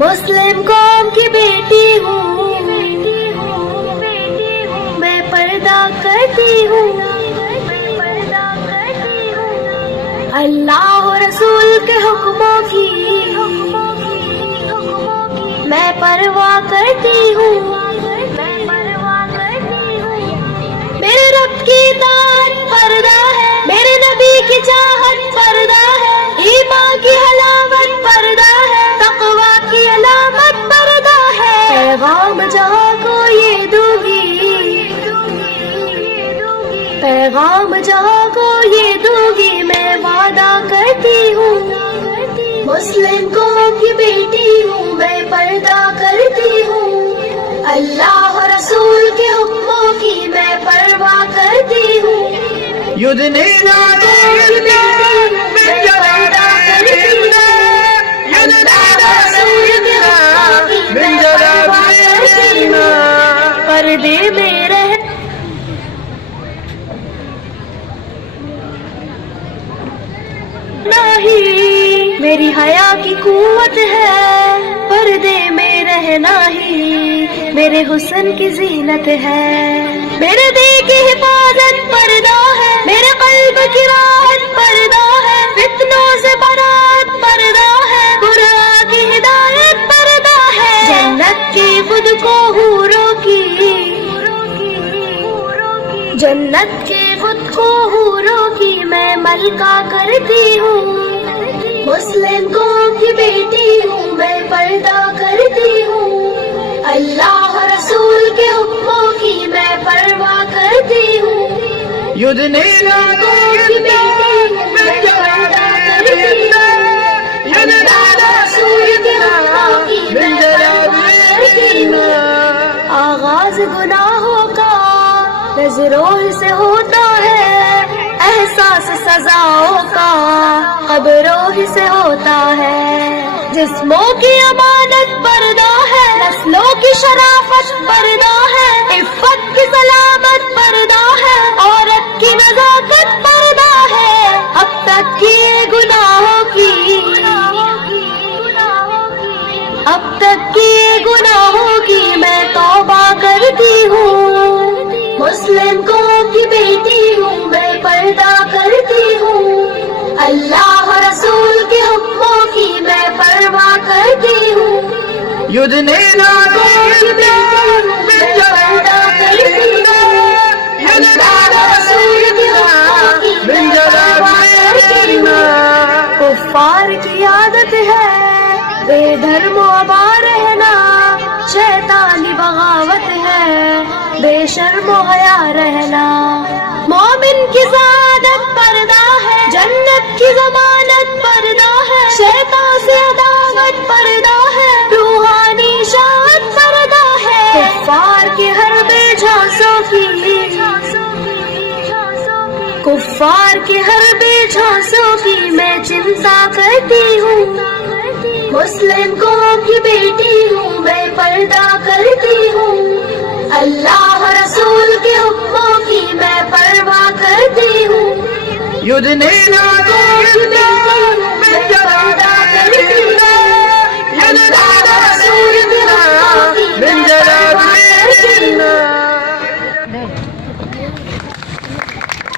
مسلم قوم کی بیٹی ہوں، میں پردہ کرتی ہوں، اللہ رسول کے حکموں کی میں پرواہ کرتی ہوں، میرے رب کی اطاعت پردہ ہے، میرے نبی کی چاہت پردہ ہے، ایمان کی حلاوت پردہ ہے، تقوی کی علامت پردہ ہے، پیغام جہاں کو یہ دوں گی، پیغام جہاں کو یہ دوں گی، میں وعدہ کرتی ہوں، مسلم قوم کی بیٹی ہوں، میں پردہ کرتی ہوں، اللہ رسول کے حکموں کی میں پرواہ کرتی ہوں، يدنين عليهن من جلابيبهن من جلابيبهن پردے میں رہ نہیں، میری حیا کی قوت ہے، پردے میں رہنا ہی میرے حسن کی زینت ہے، میرے دل کی حفاظت پردہ ہے، میرے قلب کی راحت پردہ ہے، فتنوں سے برات پردہ ہے، قرآن کی ہدایت پردہ ہے، جنت کی خود کو حوروں کی، جنت کے خود کو حوروں کی میں ملکہ کرتی ہوں، مسلم قوم کی بیٹی ہوں، میں پردہ کرتی ہوں، اللہ رسول کے حکموں کی میں پرواہ کرتی ہوں، يدنين عليهن من جلابيبهن من جلابيبهن آغاز گناہوں کا نظروں سے ہوتا ہے، احساس سزاؤں کا قبروں ہی سے ہوتا ہے، جسموں کی امانت پردہ ہے، نسلوں کی شرافت پردہ ہے، عفت کی سلامت پردہ ہے، عورت کی نزاکت پردہ ہے، اب تک کیے گناہوں کی، اب تک کیے گناہوں کی میں توبہ کرتی ہوں، مسلم قوم کی بیٹی ہوں، میں پردہ کرتی ہوں، اللہ رسول کے حکموں کی میں پرواہ کرتی ہوں، يدنين عليهن من جلابيبهن من جلابيبهن کفار کی عادت ہے بے دھرم و ابا رہنا، شیطانی بغاوت ہے بے شرم و حیا رہنا، مومن کی سعادت پردہ ہے، جنت کی ضمانت پردہ ہے، شیطان سے عداوت پردہ ہے، روحانی شاعت پردہ ہے، کفار کی ہر بے جھانسوں کی، کفار کی ہر بے جھانسوں کی میں چنتا کرتی ہوں، مسلم قوم کی بیٹی ہوں، میں پردہ کرتی ہوں، اللہ رسول کے حکموں کی میں پرواہ کرتی ہوں، يدنين عليهن من جلابيبهن من جلابيبهن